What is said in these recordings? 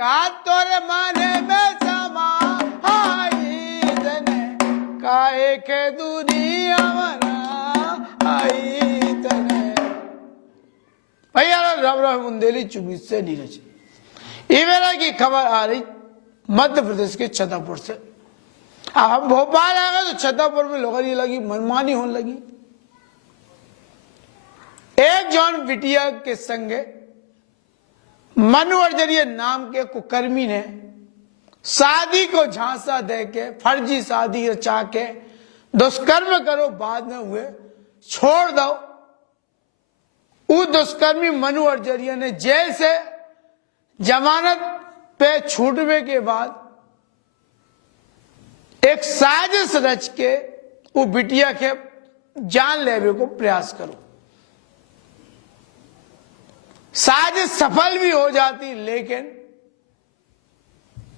का तोरे माने में समा आई तने काहे के दुनिया मना आई तने भैया रब रब बुंदेली चुगी से नीरज। इवेरा की खबर आ रही मध्य प्रदेश के छतरपुर से। अब हम भोपाल आ गए तो छतरपुर में लोगों की लगी मनमानी होने लगी। एक जॉन बिटिया के संगे मनु अर्जरिया नाम के कुकर्मी ने शादी को झांसा दे के फर्जी शादी रचा के दुष्कर्म करो बाद में हुए छोड़ दो। उस दुष्कर्मी मनु अर्जरिया ने जेल से जमानत पे छूटने के बाद एक साजिश रच के वो बिटिया के जान लेवे को प्रयास करो। साजिश सफल भी हो जाती लेकिन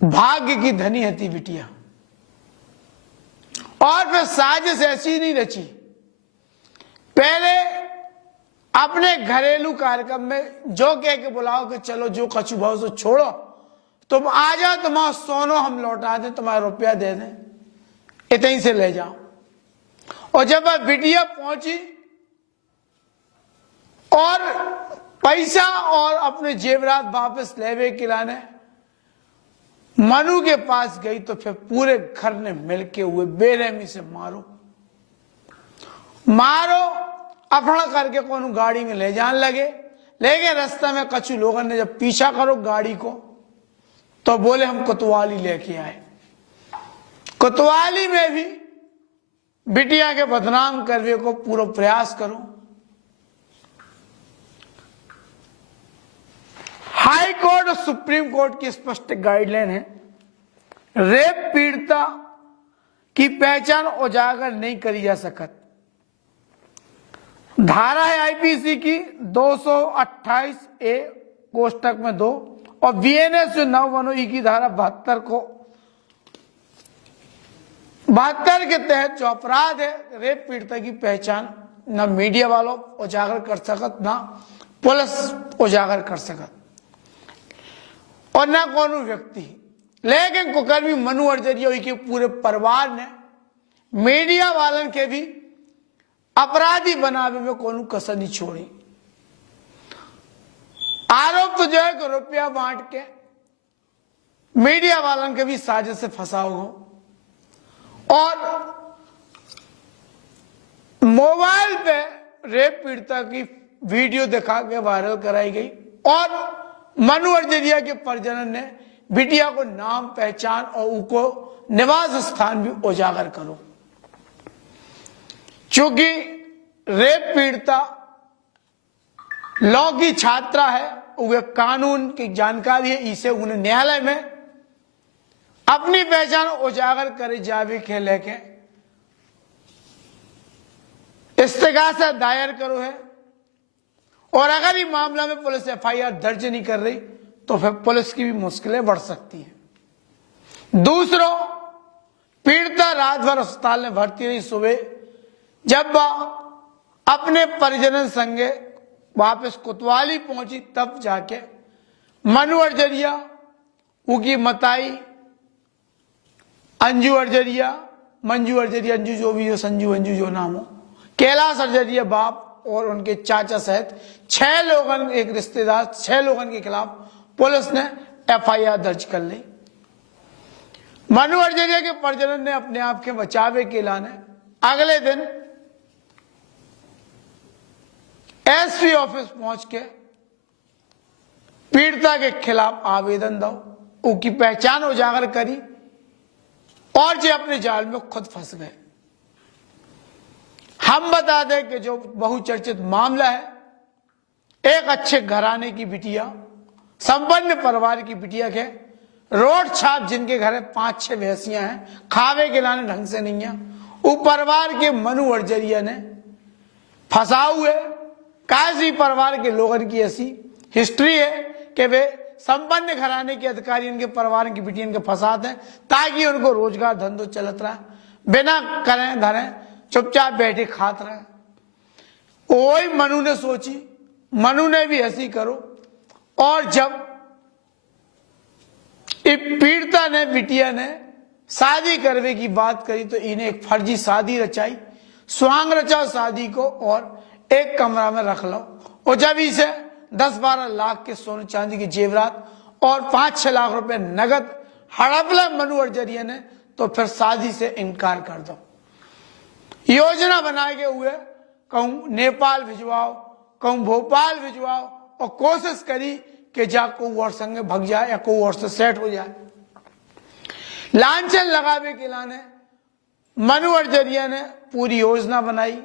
भाग्य की धनी हती बिटिया। और फिर साजिश ऐसी नहीं रची, पहले अपने घरेलू कार्यक्रम में जो कह के बुलाओ कि चलो जो कछु भाव से छोड़ो, तुम आ जाओ, तुम्हारा सोनो हम लौटा दें, तुम्हारा रुपया दे दें, इतनी से ले जाओ। और जब वह बिटिया पहुंची और पैसा और अपने जेवरात वापस लेवे किलाने मनु के पास गई तो फिर पूरे घर ने मिलके हुए बेरहमी से मारो अपना करके कौन गाड़ी में ले जाने लगे। लेकिन रास्ते में कछु लोगों ने जब पीछा करो गाड़ी को तो बोले हम कोतवाली लेके आए। कोतवाली में भी बिटिया के बदनाम करने को पूरा प्रयास करो। हाई कोर्ट और सुप्रीम कोर्ट की स्पष्ट गाइडलाइन है, रेप पीड़िता की पहचान उजागर नहीं करी जा सकती। धारा है आईपीसी की 228 ए कोष्टक में 2 और बीएनएस जो 9 की धारा 72 के तहत जो अपराध है रेप पीड़िता की पहचान न मीडिया वालों उजागर कर सकत न पुलिस उजागर कर सकत और न कौन व्यक्ति। लेकिन कुकर्मी मनु अर्जरिया के पूरे परिवार ने मीडिया वालन के भी अपराधी बनावे में कौन कसर नहीं छोड़ी। आरोप तो जो है कि रुपया बांट के मीडिया वालन के भी साजिश से फंसाओ और मोबाइल पे रेप पीड़िता की वीडियो दिखा के वायरल कराई गई और मनु अर्जरिया के परिजन ने बिटिया को नाम पहचान और उनको निवास स्थान भी उजागर करो। चूंकि रेप पीड़िता लॉ की छात्रा है, वह कानून की जानकारी है, इसे उन्हें न्यायालय में अपनी पहचान उजागर करे जावे के लेके इस्तिगासा दायर करो है। और अगर ये मामला में पुलिस एफआईआर दर्ज नहीं कर रही तो फिर पुलिस की भी मुश्किलें बढ़ सकती हैं। दूसरों, पीड़िता रात भर अस्पताल में भर्ती रही। सुबह जब वह अपने परिजन संगे वापस कोतवाली पहुंची तब जाके मनु अर्जरिया, उनकी मताई अंजू अर्जरिया, मंजू अर्जरिया, अंजू जो भी हो, संजू अंजू जो नाम हो, कैलाश अर्जरिया बाप और उनके चाचा सहित 6 लोगों, एक रिश्तेदार, 6 लोगों के खिलाफ पुलिस ने एफआईआर दर्ज कर ली। मनु अर्जरिया के परिजन ने अपने आप के बचावे के लाने अगले दिन एसपी ऑफिस पहुंच के पीड़िता के खिलाफ आवेदन दो, उनकी पहचान उजागर करी और जो अपने जाल में खुद फंस गए। हम बता दें कि जो बहुचर्चित मामला है, एक अच्छे घराने की बिटिया, संपन्न परिवार की बिटिया के रोड छाप जिनके घर 5-6 भैंसियां हैं, खावे के लाने ढंग से नहीं है, वो परिवार के मनु अर्जरिया ने फंसा हुए। काजी परिवार के लोगों की ऐसी हिस्ट्री है कि वे संपन्न घराने के अधिकारी इनके परिवार की बिटियां के फंसाते हैं ताकि उनको रोजगार धंधो चलत रहा, बिना करें धरें चुपचाप बैठे खात रहे। वही मनु ने सोची, मनु ने भी ऐसी करो। और जब पीड़िता ने बिटिया ने शादी करने की बात करी तो इन्हें एक फर्जी शादी रचाई, स्वांग रचा शादी को और एक कमरा में रख लो। और जब इसे 10-12 लाख के सोने चांदी के जेवरात और 5-6 लाख रुपए नगद हड़पला मनु अर्जरिया ने, तो फिर शादी से इनकार कर दो। योजना बनाए गए हुए कहूं नेपाल भिजवाओ, कहूं भोपाल भिजवाओ, और कोशिश करी कि जा कोई और संग भग जाए या कोई और से सेट हो जाए। लांछन लगावे के लाने मनु अर्जरिया ने पूरी योजना बनाई,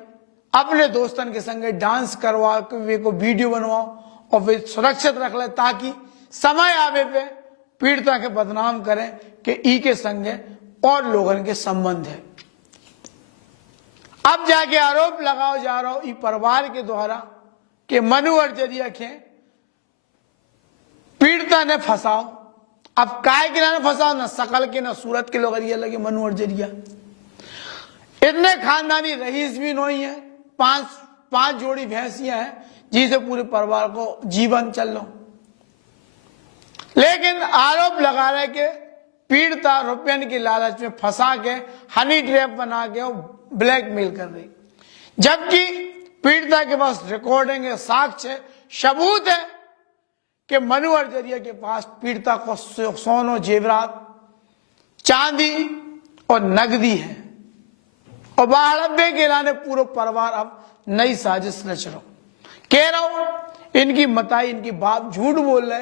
अपने दोस्तन के संगे डांस करवा के को वीडियो बनवाओ और फिर सुरक्षित रख ले, ताकि समय आवे पे पीड़िता के बदनाम करें कि ई के संगे और लोगों के संबंध है। अब जाके आरोप लगाओ जा रहा हो ई परिवार के द्वारा कि मनु अर्जरिया के पीड़िता ने फंसाओ। अब काय के ना फंसाओ, ना सकल के ना सूरत के लोग लगे मनु अर्जरिया। इतने खानदानी रईस भी नहीं है, पांच जोड़ी भैंसियां हैं जिसे पूरे परिवार को जीवन चल लो। लेकिन आरोप लगा रहे कि पीड़िता रुपयन की लालच में फंसा के हनी ट्रैप बना के ब्लैकमेल कर रही, जबकि पीड़िता के पास रिकॉर्डिंग है, साक्ष्य, सबूत है कि मनु अर्जरिया के पास पीड़िता को सोनो जेवरात, चांदी और नगदी है। और बाहड़ब्बे के लाने पूरा परिवार अब नई साजिश रच रहा। कह रहा हूं इनकी मताई, इनकी बाप झूठ बोल रहे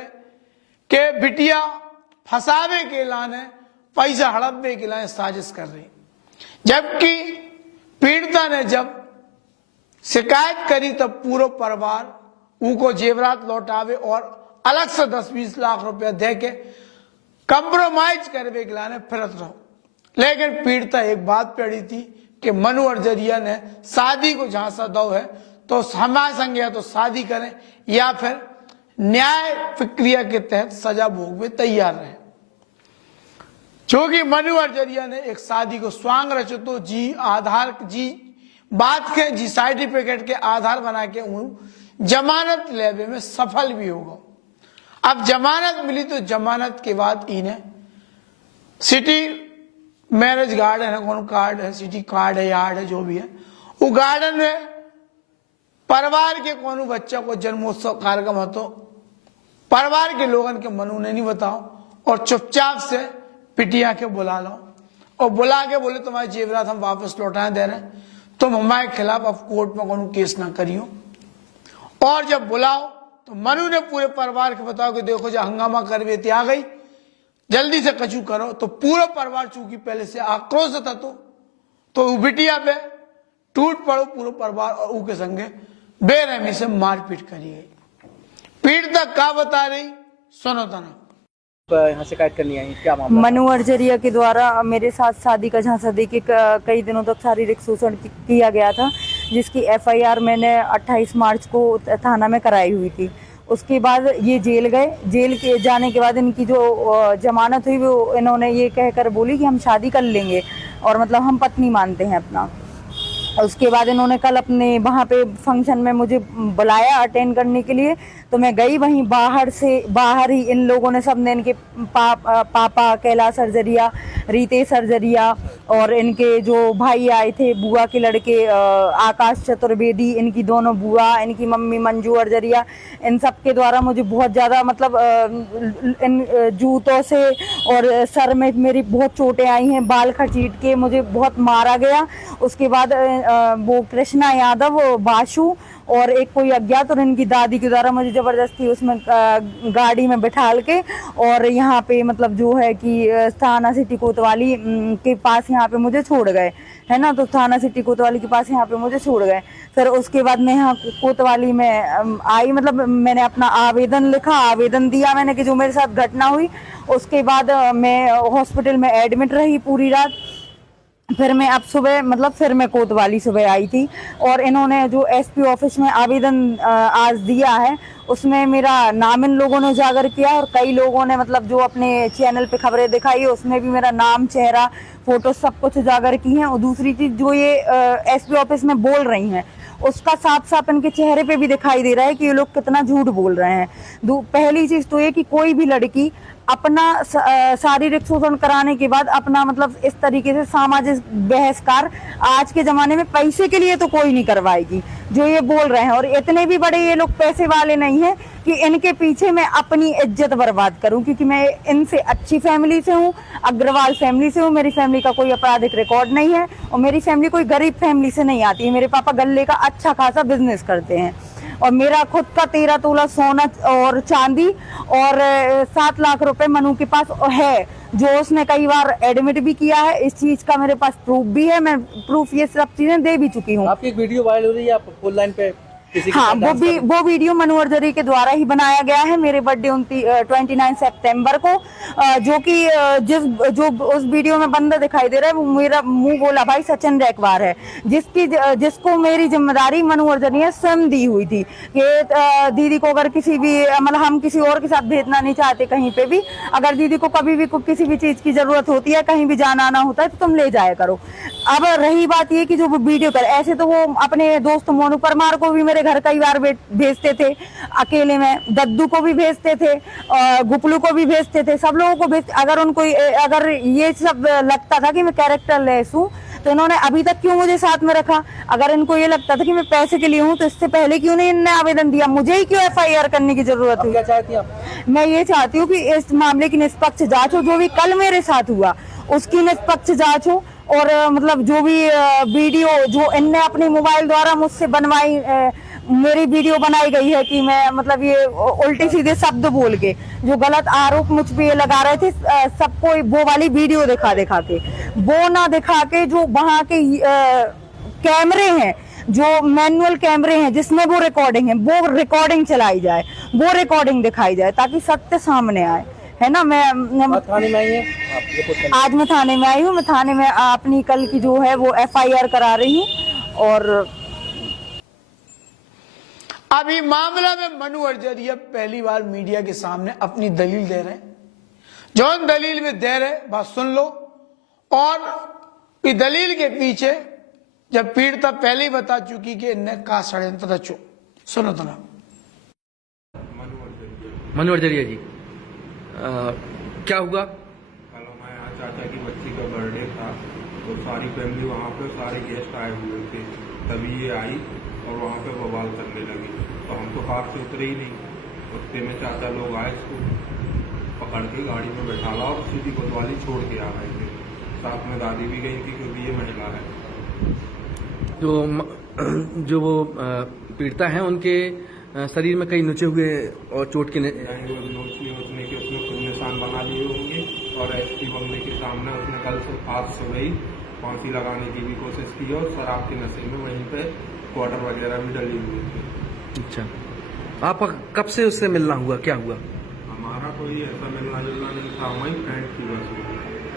कि बिटिया फसावे के लाने, पैसा हड़ब्बे के लाने साजिश कर रही। जबकि पीड़िता ने जब शिकायत करी तब पूरा परिवार उनको जेवरात लौटावे और अलग से 10-20 लाख रुपया दे के कंप्रोमाइज करवे के लाने फिरत रहो। लेकिन पीड़िता एक बात पे अड़ी थी कि मनु अर्जरिया ने शादी को झांसा दो है तो हमारे संग या तो शादी करें या फिर न्याय प्रक्रिया के तहत सजा भोगवे तैयार रहे। क्योंकि मनु अर्जरिया ने एक शादी को स्वांग रचतो जी आधार जी बात के जी सर्टिफिकेट के आधार बना के जमानत लेवे में सफल भी होगा। अब जमानत मिली तो जमानत के बाद इन्हें सिटी मैरिज गार्डन है, कौन कार्ड है, सिटी कार्ड है, यार्ड है, जो भी है, वो गार्डन में परिवार के कौन बच्चा को जन्मोत्सव कार्यक्रम हो तो परिवार के लोगों के मनु ने नहीं बताओ और चुपचाप से पिटिया के बुला लो और बुला के बोले तुम्हारे जेवरात हम वापस लौटाए दे रहे हैं, तुम हमारे खिलाफ अब कोर्ट में कौन केस ना करियो। और जब बुलाओ तो मनु ने पूरे परिवार के बताओ कि देखो जो हंगामा कर बेती आ गई, जल्दी से कचू करो। तो पूरा परिवार चूंकि पहले से आक्रोश था तो बिटिया पे टूट पड़ो पूरा परिवार और उनके संगे बेरहमी से मारपीट करी गई। पीड़िता का बता रही सुनो तना। यहाँ शिकायत करनी आई, क्या मामला? मनु अर्जरिया के द्वारा मेरे साथ शादी का झांसा देके कई दिनों तक शारीरिक शोषण किया गया था, जिसकी FIR मैंने 28 मार्च को थाना में कराई हुई थी। उसके बाद ये जेल गए। जेल के जाने के बाद इनकी जो जमानत हुई वो इन्होंने ये कहकर बोली कि हम शादी कर लेंगे और मतलब हम पत्नी मानते हैं अपना। उसके बाद इन्होंने कल अपने वहाँ पे फंक्शन में मुझे बुलाया अटेंड करने के लिए, तो मैं गई। वहीं बाहर ही इन लोगों ने सबने इनके पापा कैलाश अर्जरिया, रितेश अर्जरिया और इनके जो भाई आए थे बुआ के लड़के आकाश चतुर्वेदी, इनकी दोनों बुआ, इनकी मम्मी मंजू अर्जरिया, इन सब के द्वारा मुझे बहुत ज़्यादा मतलब इन जूतों से और सर में मेरी बहुत चोटें आई हैं, बाल खचीट के मुझे बहुत मारा गया। उसके बाद वो कृष्णा यादव, बाशु और एक कोई अज्ञात और इनकी दादी के द्वारा मुझे ज़बरदस्ती उसमें गाड़ी में बिठाल के और यहाँ पे मतलब जो है कि थाना सिटी कोतवाली के पास यहाँ पे मुझे छोड़ गए, है ना। तो थाना सिटी कोतवाली के पास यहाँ पे मुझे छोड़ गए। फिर उसके बाद मैं यहाँ कोतवाली में आई, मतलब मैंने अपना आवेदन लिखा, आवेदन दिया मैंने कि जो मेरे साथ घटना हुई। उसके बाद मैं हॉस्पिटल में एडमिट रही पूरी रात। फिर मैं अब सुबह मतलब फिर मैं कोतवाली सुबह आई थी और इन्होंने जो SP ऑफिस में आवेदन आज दिया है उसमें मेरा नाम इन लोगों ने उजागर किया और कई लोगों ने मतलब जो अपने चैनल पे खबरें दिखाई है उसमें भी मेरा नाम, चेहरा, फोटो सब कुछ उजागर की हैं। और दूसरी चीज़ जो ये SP ऑफिस में बोल रही हैं उसका साफ साफ इनके चेहरे पे भी दिखाई दे रहा है कि ये लोग कितना झूठ बोल रहे हैं। पहली चीज़ तो ये कि कोई भी लड़की अपना शारीरिक शोषण कराने के बाद अपना मतलब इस तरीके से सामाजिक बहिष्कार आज के जमाने में पैसे के लिए तो कोई नहीं करवाएगी जो ये बोल रहे हैं। और इतने भी बड़े ये लोग पैसे वाले नहीं है कि इनके पीछे मैं अपनी इज्जत बर्बाद करूं, क्योंकि मैं इनसे अच्छी फैमिली से हूं, अग्रवाल फैमिली से हूं। मेरी फैमिली का कोई आपराधिक रिकॉर्ड नहीं है और मेरी फैमिली कोई गरीब फैमिली से नहीं आती है। मेरे पापा गल्ले का अच्छा खासा बिजनेस करते हैं और मेरा खुद का 13 तोला सोना और चांदी और 7 लाख रुपए मनु के पास है, जो उसने कई बार एडमिट भी किया है। इस चीज का मेरे पास प्रूफ भी है, मैं प्रूफ ये सब चीजें दे भी चुकी हूँ। आपकी एक वीडियो वायरल हो रही है, आप फुल लाइन पे किसी के हाँ, साथ डांस कर रहे हैं। वो वीडियो मनु अर्जरी के द्वारा ही बनाया गया है मेरे बर्थडे 29 सितंबर को, जो कि जो उस वीडियो में बंदा दिखाई दे रहा है वो मेरा मुंह बोला भाई सचिन रैकवार है, जिसको मेरी जिम्मेदारी मनु अर्जरी ने स्वयं दी हुई थी कि दीदी को अगर किसी भी मतलब हम किसी और के साथ भेजना नहीं चाहते कहीं पे भी, अगर दीदी को कभी भी किसी भी चीज की जरूरत होती है, कहीं भी जाना आना होता है तो तुम ले जाया करो। अब रही बात ये कि जो वो वीडियो कर, ऐसे तो वो अपने दोस्त मोनू परमार को भी मेरे घर कई बार भेजते थे अकेले में, दद्दू को भी भेजते थे, गुपलू को भी भेजते थे, सब लोगों को भेजते। अगर ये सब लगता था कि मैं कैरेक्टर लेस हूँ तो इन्होंने अभी तक क्यों मुझे साथ में रखा? अगर इनको ये लगता था कि मैं पैसे के लिए हूँ तो इससे पहले क्यों नहीं इन्होंने आवेदन दिया? मुझे ही क्यों FIR करने की जरूरत हुई? क्या चाहती हैं आप? मैं ये चाहती हूँ कि इस मामले की निष्पक्ष जांच हो, जो भी कल मेरे साथ हुआ उसकी निष्पक्ष जांच हो, और मतलब जो भी वीडियो जो इनने अपने मोबाइल द्वारा मुझसे बनवाई, मेरी वीडियो बनाई गई है कि मैं मतलब ये उल्टे सीधे शब्द बोल के जो गलत आरोप मुझ पे लगा रहे थे, सबको वो वाली वीडियो दिखा के, वो ना दिखा के जो वहां के कैमरे हैं, जो मैनुअल कैमरे हैं जिसमें वो रिकॉर्डिंग है, वो रिकॉर्डिंग चलाई जाए, वो रिकॉर्डिंग दिखाई जाए ताकि सत्य सामने आए, है ना। मैं थाने में आई हैं आप? ये कुछ आज मैं थाने में आई हूँ, मैं थाने में अपनी कल की जो है वो FIR करा रही हूँ। और अभी मामला में मनु अर्जरिया पहली बार मीडिया के सामने अपनी दलील दे रहे हैं। जो दलील में दे रहे बात सुन लो, और इस दलील के पीछे जब पीड़िता पहले ही बता चुकी कि इनने का षड्यंत्र रचो। सुनो तो ना। मनु अर्जरिया जी, क्या हुआ? कल हमारे यहाँ चाचा की बच्ची का बर्थडे था तो सारी फैमिली वहाँ पे, सारे गेस्ट आए हुए थे, तभी ये आई और वहाँ पे बवाल करने लगी। तो हम तो कार से उतरे ही नहीं, उतने में चाचा लोग आए, इसको पकड़ के गाड़ी में बैठाला और सीधी कोतवाली छोड़ के आ गए थे। साथ में दादी भी गई थी क्योंकि ये महिला है। जो वो पीड़िता हैं उनके शरीर में कई नुचे हुए और चोट के नोचने के उसने खुद निशान बना लिए होंगे, और SP बंगले के सामने उसने कल से आज सुबह ही फांसी लगाने की भी कोशिश की और शराब के नशे में वहीं पे क्वार्टर वगैरह भी डली हुई थी। अच्छा, आप कब से उससे मिलना हुआ, क्या हुआ? हमारा कोई ऐसा मिलना जुलना नहीं था, वही फ्रेंड की बस हुई।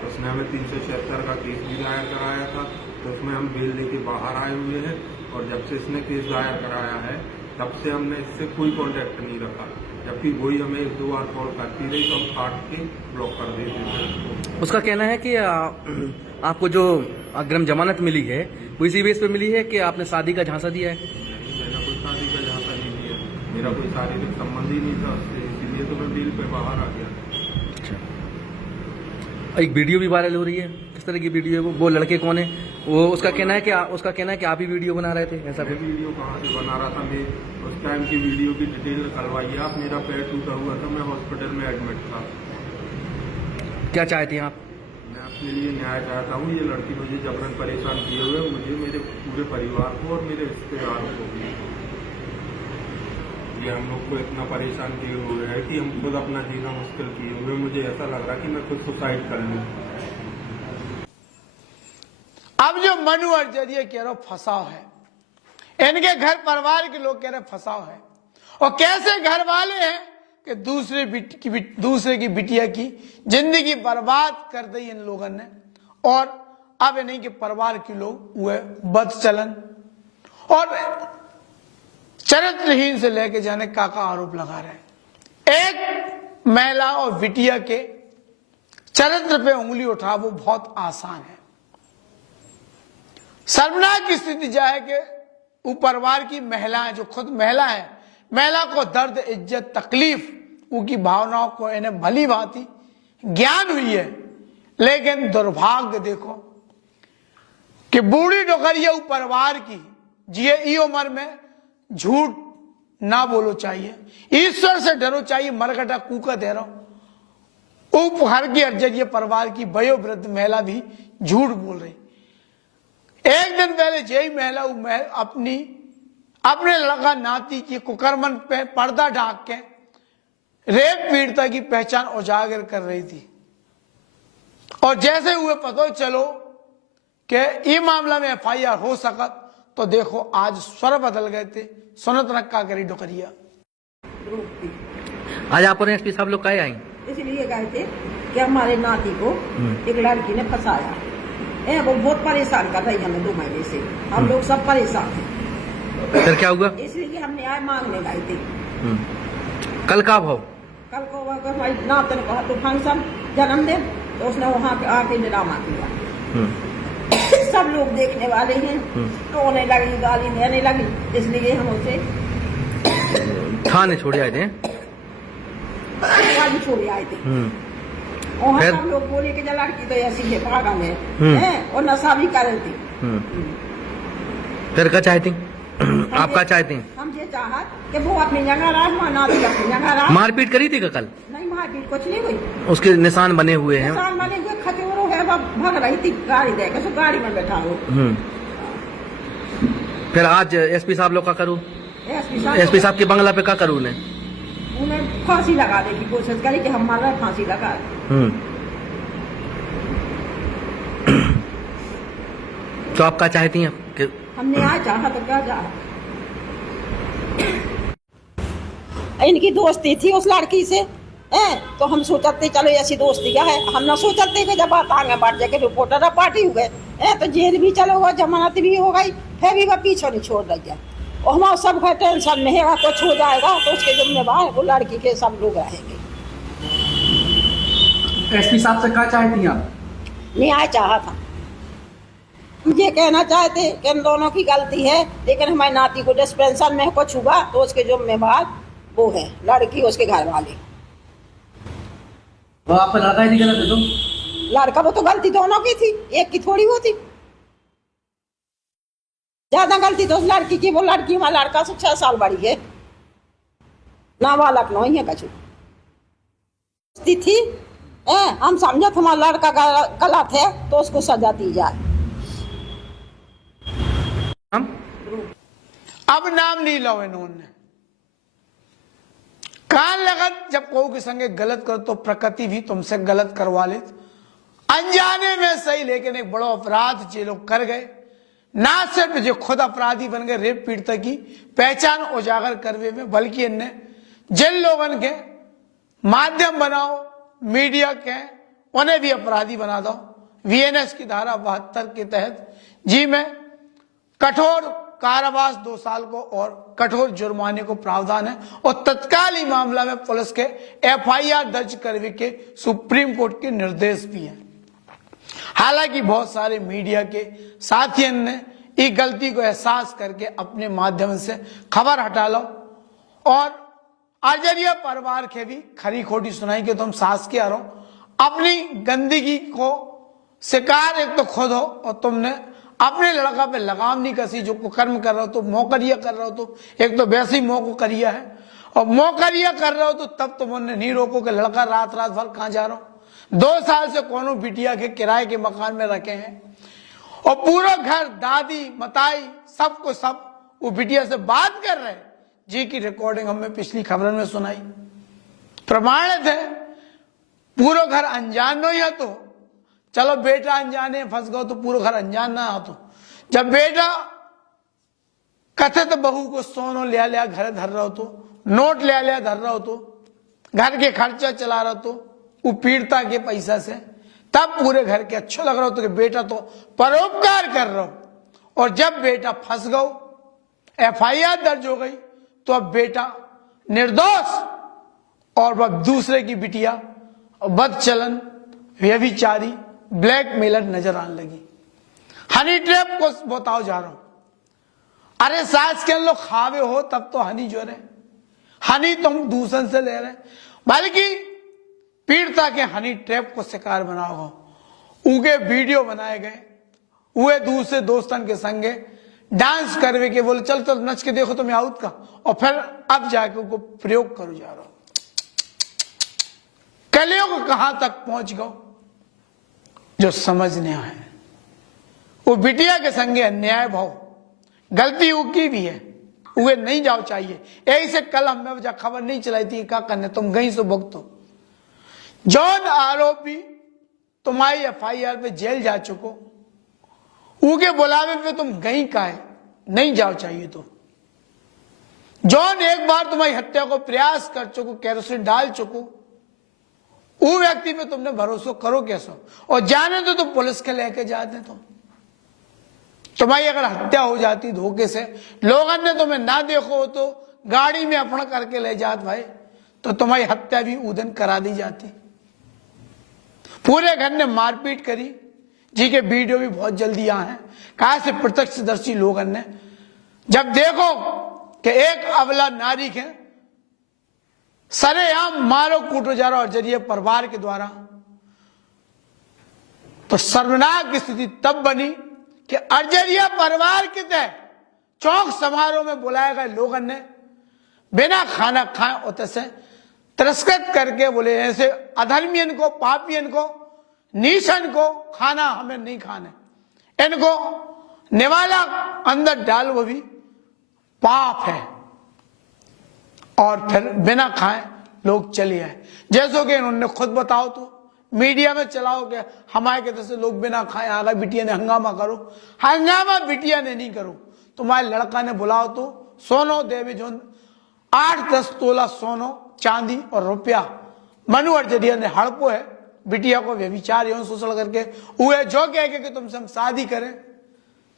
उसने हमें 376 का केस भी दायर कराया था, तो उसमें हम बेल लेके बाहर आए हुए हैं, और जब से इसने केस दायर कराया है तब से हमने इससे कोई कांटेक्ट नहीं रखा, जबकि वही हमें 1-2 बार कॉल करती रही तो हम काट के ब्लॉक कर देते थे। उसका कहना है कि आपको जो अग्रिम जमानत मिली है वो इसी बेस पे मिली है कि आपने शादी का झांसा दिया है? मैंने कोई शादी का झांसा नहीं दिया, मेरा कोई शारीरिक संबंध ही नहीं था उससे, इसीलिए तो मैं बेल पे बाहर आ गया। अच्छा, एक वीडियो भी वायरल हो रही है, किस तरह की वीडियो है वो लड़के कौन है? वो उसका कहना है कि आप ही वीडियो बना रहे थे, ऐसा मैं वीडियो कहाँ से बना रहा था? मैं उस टाइम की वीडियो की डिटेल निकलवाइए आप। मेरा पैर टूटा हुआ था, मैं हॉस्पिटल में एडमिट था। क्या चाहते हैं आप? मैं अपने लिए न्याय चाहता हूँ। ये लड़की मुझे जबरन परेशान किए हुए, मुझे, मेरे पूरे परिवार को और मेरे रिश्तेदारों को भी। ये हम लोग को इतना परेशान किए हुए है कि हम खुद अपना जीना मुश्किल किए हुए। मुझे ऐसा लग रहा है कि मैं खुद सुसाइड कर लूँ। अब जो मनु अर्जरिया कह रहा फंसाव है, इनके घर परिवार के लोग कह रहे फंसाव है, और कैसे घर वाले हैं कि दूसरे की बिटिया की जिंदगी बर्बाद कर दी इन लोगों ने, और अब इन्हीं के परिवार के लोग हुए बदचलन और चरित्रहीन से लेके जाने का आरोप लगा रहे हैं। एक महिला और बिटिया के चरित्र पे उंगली उठा वो बहुत आसान है। शर्मनाक स्थिति जा है कि वो परिवार की महिलाएं, जो खुद महिला है, महिला को दर्द, इज्जत, तकलीफ, उनकी भावनाओं को इन्हें भली भांति ज्ञान हुई है, लेकिन दुर्भाग्य देखो कि बूढ़ी डोकरिया परिवार की जिये ई उम्र में झूठ ना बोलो चाहिए, ईश्वर से डरो चाहिए, मरकटा कूका दे रहा घर की अर्जरिया परिवार की वयोवृद्ध महिला भी झूठ बोल रही। एक दिन पहले यही महिला अपने लड़का नाती की कुकर्मन पे पर्दा ढाक के रेप पीड़िता की पहचान उजागर कर रही थी, और जैसे हुए पता चलो कि ये मामला में FIR हो सकत, तो देखो आज स्वर बदल गए थे। सुनत रखा करी डोकरिया। आज आप और एसपी साहब लोग कहे आई? इसलिए गए थे कि हमारे नाती को एक लड़की ने फंसाया है, वो बहुत परेशान कर रही है हमें 2 महीने से, हम लोग सब परेशान हैं। फिर क्या हुआ? इसलिए हम न्याय मांगने गए थे। कल का भाव? कल को हमारी नात ने कहा तो फंक्शन जन्मदिन, तो उसने वहाँ आके ड्रामा किया। सब लोग देखने वाले हैं, रोने लगी, गाली देने लगी, इसलिए हम उसे थाने छोड़े आए थे, गाली छोड़े आए थे। वहाँ सब लोग बोले कि लड़की तो ऐसी है, पागल है, और नशा भी कर रही थी। फिर क्या चाहती? आप क्या चाहती हैं? हम ये चाहत कि वो अपनी जगह रहा, हमारा नाती अपनी जगह रहा। मारपीट करी थी कल? नहीं, मारपीट कुछ नहीं हुई। उसके निशान बने हुए हैं? निशान बने हुए, खचोरो है, वो भाग रही थी गाड़ी देकर, तो गाड़ी में बैठा हो। फिर आज एसपी साहब लोग का करूँ? एसपी साहब के बंगला पे क्या करूँ? उन्हें फांसी लगाने की कोशिश करी कि हमारा फांसी लगा। तो आप क्या चाहती हैं? हमने आज चाहा तो क्या चाहा। इनकी दोस्ती थी उस लड़की से, तो हम सोचते चलो ऐसी दोस्ती क्या है, हम ना सोचते कि जब बात आगे बढ़ जाके रिपोर्टर पार्टी हो गए, तो जेल भी चलो हुआ, जमानत भी हो गई, फिर भी वह पीछे नहीं छोड़ रही है। और हमारा सब घर टेंशन में है, कुछ हो जाएगा तो उसके जिम्मेवार वो लड़की के सब लोग रहेंगे। एसपी साहब से क्या चाहती हैं आप? न्याय चाहा था। ये कहना चाहते कि इन दोनों की गलती है, लेकिन हमारी नाती को डिस्पेंसर में कुछ हुआ तो उसके जिम्मेवार वो है लड़की, उसके घर वाले। वो आपका लड़का ही गलत है? तो लड़का, वो तो गलती दोनों की थी, एक की थोड़ी होती। ज्यादा गलती तो उस लड़की की, वो लड़की हमारा लड़का से 6 साल बड़ी है, नाबालग नहीं है कछु थी। हम समझे हमारा लड़का गलत है तो उसको सजा दी जाए। अब नाम नहीं लो इन्होंने, कान लगत जब को के संगे गलत करो तो प्रकृति भी तुमसे गलत करवा ले, अनजाने में सही, लेकिन एक बड़ा अपराध जो लोग कर गए, ना सिर्फ जो खुद अपराधी बन गए रेप पीड़िता की पहचान उजागर करवे में, बल्कि इनने जिन लोगों के माध्यम बनाओ मीडिया के, उन्हें भी अपराधी बना दो। VNS की धारा 72 के तहत जी में कठोर कारावास 2 साल को और कठोर जुर्माने को प्रावधान है, और तत्काल ही मामला में पुलिस के FIR दर्ज करने के सुप्रीम कोर्ट के निर्देश भी हैं। हालांकि बहुत सारे मीडिया के साथियों ने इस गलती को एहसास करके अपने माध्यम से खबर हटा लो, और अर्जरिया परिवार के भी खरी खोटी सुनाई कि तुम सास के आ रहो, अपनी गंदगी को शिकार एक तो खुद हो, और तुमने अपने लड़का पे लगाम नहीं कसी, जो कुकर्म कर रहे हो तो मोकरिया कर रहे हो, तो एक तो वैसे ही मोह को करिया है, और मोकरिया कर रहे हो तो तब तुम उन्हें नहीं रोको कि लड़का रात रात भर कहां जा रहा हो। 2 साल से कोनो बिटिया के किराए के मकान में रखे हैं, और पूरा घर दादी मताई सबको सब वो बिटिया से बात कर रहे हैं, जी की रिकॉर्डिंग हमें पिछली खबर में सुनाई, प्रमाणित है। पूरा घर अनजान नहीं है, तो चलो बेटा अनजाने फंस गए तो पूरा घर अनजान ना हो, तो जब बेटा कथित बहू को सोनो लिया लिया घर धर रहा हो, तो नोट लिया लिया धर रहा हो, तो घर के खर्चा चला रहा हो, तो वो पीड़िता के पैसा से, तब पूरे घर के अच्छा लग रहा हो, तो कि बेटा तो परोपकार कर रहा हो, और जब बेटा फंस गओ, FIR दर्ज हो गई, तो अब बेटा निर्दोष और वह दूसरे की बिटिया बदचलन, व्यभिचारी, ब्लैकमेलर नजर आने लगी। हनी ट्रैप को बताओ जा रहा हूं, अरे सास के लोग खावे हो तब तो हनी जो रहे, हनी तुम दूसरे से ले रहे, बल्कि पीड़िता के हनी ट्रैप को शिकार बनाओ हो, उनके वीडियो बनाए गए, वे दूसरे दोस्तन के संगे डांस करवे के बोले चल चल नच के देखो तुम्हें आउट का, और फिर अब जाके उनको प्रयोग करो जा रहा हो। कलयुग कहां तक पहुंच गो जो समझने आए। वो बिटिया के संगे अन्याय भाव, गलती उनकी भी है, वे नहीं जाओ चाहिए। यही से कल हमें वजह खबर नहीं चलाई थी क्या करने, तुम गई सो भुगतो। जौन आरोपी तुम्हारी FIR पे जेल जा चुको, उनके बुलावे पे तुम गई का है, नहीं जाओ चाहिए। तो जौन एक बार तुम्हारी हत्या को प्रयास कर चुको, केरोसिन डाल चुको, वो व्यक्ति पे तुमने भरोसा करो कैसे? और जाने तो तुम पुलिस के लेके जाते। तो तुम्हारी अगर हत्या हो जाती धोखे से, लोगों ने तुम्हें ना देखो तो गाड़ी में अपना करके ले जात भाई, तो तुम्हारी हत्या भी उदन करा दी जाती। पूरे घर ने मारपीट करी, जी के वीडियो भी बहुत जल्दी आए हैं। कहा से प्रत्यक्षदर्शी लोगों ने जब देखो कि एक अबला नारी के सरेआम मारो कूटो जा रहा और जरिए परिवार के द्वारा, तो शर्मनाक स्थिति तब बनी कि अर्जरिया परिवार के तहत चौक समारोह में बुलाए गए लोगों ने बिना खाना खाए होते से तिरस्कृत करके बोले ऐसे अधर्मियन को, पापियन को, नीचन को खाना हमें नहीं खाने, इनको निवाला अंदर डाल, वो भी पाप है। और फिर बिना खाए लोग चले आए। जैसो कि इन्होंने खुद बताओ तो मीडिया में चलाओ कि हमारे के तरफ से लोग बिना खाए आ गए, बिटिया ने हंगामा करो। हंगामा बिटिया ने नहीं करो, तुम्हारे लड़का ने बुलाओ तो सोनो देवी जो 8-10 तोला सोनो, चांदी और रुपया मनु अर्जरिया ने हड़पो है बिटिया को व्यभिचार एवं शोषण करके, हुए जो कह के कि तुमसे हम शादी करें,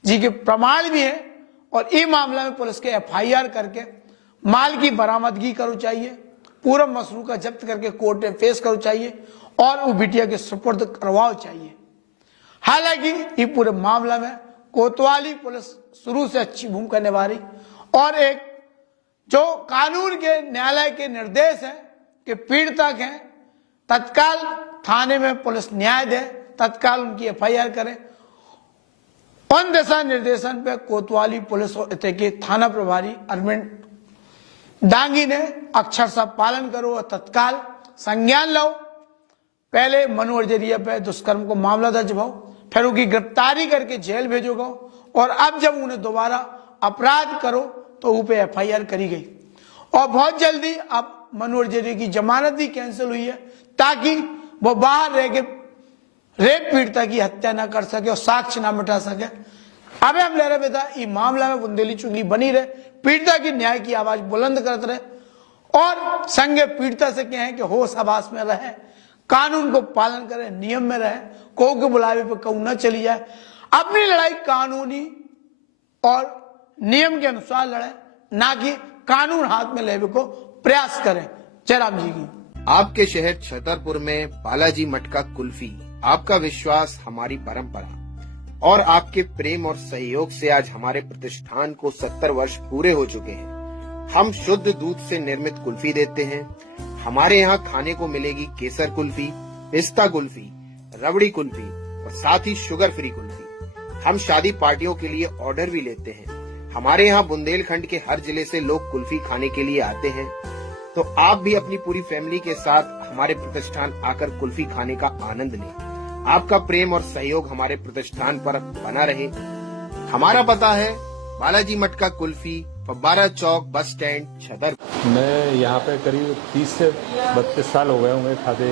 जी के प्रमाण भी है। और इस मामला में पुलिस के FIR करके माल की बरामदगी करो चाहिए, पूरा मसरू का जब्त करके कोर्ट में पेश करो चाहिए और वो बिटिया के सुपुर्द करवाओ चाहिए। हालांकि ये पूरे मामला में कोतवाली पुलिस शुरू से अच्छी भूमिका निभा रही, और एक जो कानून के न्यायालय के निर्देश है कि पीड़िता के तत्काल थाने में पुलिस न्याय दे, तत्काल उनकी FIR करे, उन दिशा निर्देशन पे कोतवाली पुलिस और के थाना प्रभारी अरविंद डांगी ने अक्षरशः पालन करो और तत्काल संज्ञान लो। पहले मनु अर्जरिया पे दुष्कर्म को मामला दर्ज भाओ, फिर उनकी गिरफ्तारी करके जेल भेजो गो, और अब जब उन्हें दोबारा अपराध करो तो उन पे FIR करी गई। और बहुत जल्दी अब मनु अर्जरिया की जमानत भी कैंसिल हुई है ताकि वो बाहर रह के रेप पीड़िता की हत्या ना कर सके और साक्ष्य ना मिटा सके। अब हम ले रहे बेटा ये मामला में बुंदेली चुगली बनी रहे, पीड़िता की न्याय की आवाज बुलंद करते रहे, और संगे पीड़िता से कहें कि होश हवास में रहे, कानून को पालन करे, नियम में रहे, को के बुलावे पर कहूं न चली जाए, अपनी लड़ाई कानूनी और नियम के अनुसार लड़े, ना कि कानून हाथ में लेवे को प्रयास करें। जयराम जी की। आपके शहर छतरपुर में बालाजी मटका कुल्फी, आपका विश्वास हमारी परंपरा, और आपके प्रेम और सहयोग से आज हमारे प्रतिष्ठान को 70 वर्ष पूरे हो चुके हैं। हम शुद्ध दूध से निर्मित कुल्फी देते हैं। हमारे यहाँ खाने को मिलेगी केसर कुल्फी, पिस्ता कुल्फी, रबड़ी कुल्फी और साथ ही शुगर फ्री कुल्फी। हम शादी पार्टियों के लिए ऑर्डर भी लेते हैं। हमारे यहाँ बुंदेलखंड के हर जिले से लोग कुल्फी खाने के लिए आते हैं, तो आप भी अपनी पूरी फैमिली के साथ हमारे प्रतिष्ठान आकर कुल्फी खाने का आनंद लें। आपका प्रेम और सहयोग हमारे प्रतिष्ठान पर बना रहे। हमारा पता है बालाजी मटका कुल्फी, फब्बारा चौक, बस स्टैंड, छतरपुर। मैं यहाँ पे करीब 30 से 32 साल हो गए होंगे खाते।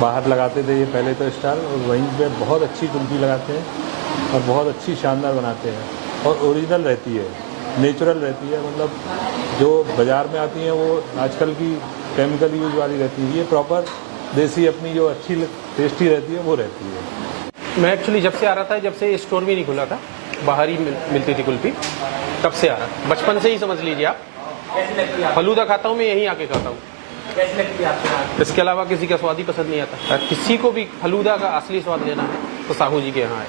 बाहर लगाते थे ये पहले तो स्टॉल, और वहीं पे बहुत अच्छी कुल्फी लगाते हैं और बहुत अच्छी शानदार बनाते हैं, और ओरिजिनल रहती है, नेचुरल रहती है। मतलब जो बाज़ार में आती हैं वो आजकल की केमिकल यूज वाली रहती है, ये प्रॉपर देसी अपनी जो अच्छी टेस्टी रहती है वो रहती है। मैं एक्चुअली जब से आ रहा था, जब से स्टोर भी नहीं खुला था, बाहर ही मिलती थी कुल्फी, तब से आ रहा, बचपन से ही समझ लीजिए आप। फलूदा खाता हूँ मैं, यहीं आके खाता हूँ। इसके अलावा किसी का स्वाद ही पसंद नहीं आता। किसी को भी फलूदा का असली स्वाद लेना है तो साहू जी के यहाँ है।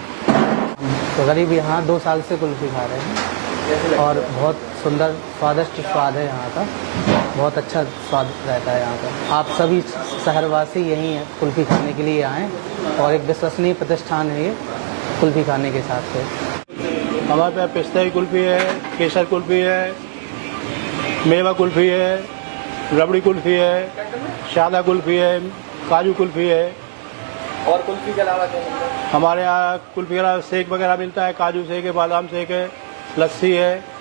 तो करीब यहाँ 2 साल से कुल्फी खा रहे हैं और बहुत सुंदर स्वादिष्ट स्वाद है यहाँ का। बहुत अच्छा स्वाद रहता है यहाँ पर। आप सभी शहरवासी यहीं हैं कुल्फ़ी खाने के लिए आएँ और एक विश्वसनीय प्रतिष्ठान है ये कुल्फ़ी खाने के हिसाब से। हमारे पास पिस्ता की कुल्फ़ी है, केसर कुल्फ़ी है, मेवा कुल्फ़ी है, रबड़ी कुल्फ़ी है, सादा कुल्फ़ी है, काजू कुल्फ़ी है। और कुल्फी के अलावा हमारे यहाँ कुल्फ़ी के अलावा शेक वगैरह मिलता है, काजू शेक है, बादाम शेक है, लस्सी है।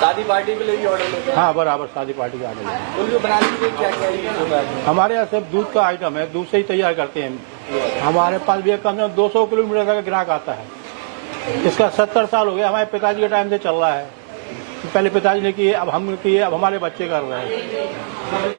शादी पार्टी के लिए भी ऑर्डर लेते हैं? हाँ, बराबर शादी पार्टी का ऑर्डर है। कुल्फी बनाने के लिए क्या क्या यूज़ होता है? हमारे यहाँ सिर्फ दूध का आइटम है, दूध से ही तैयार करते हैं। हमारे पास भी कम से कम 200 किलोमीटर का ग्राहक आता है। इसका 70 साल हो गया, हमारे पिताजी के टाइम से चल रहा है। पहले पिताजी ने किए, अब हम किए, अब हमारे बच्चे कर रहे हैं।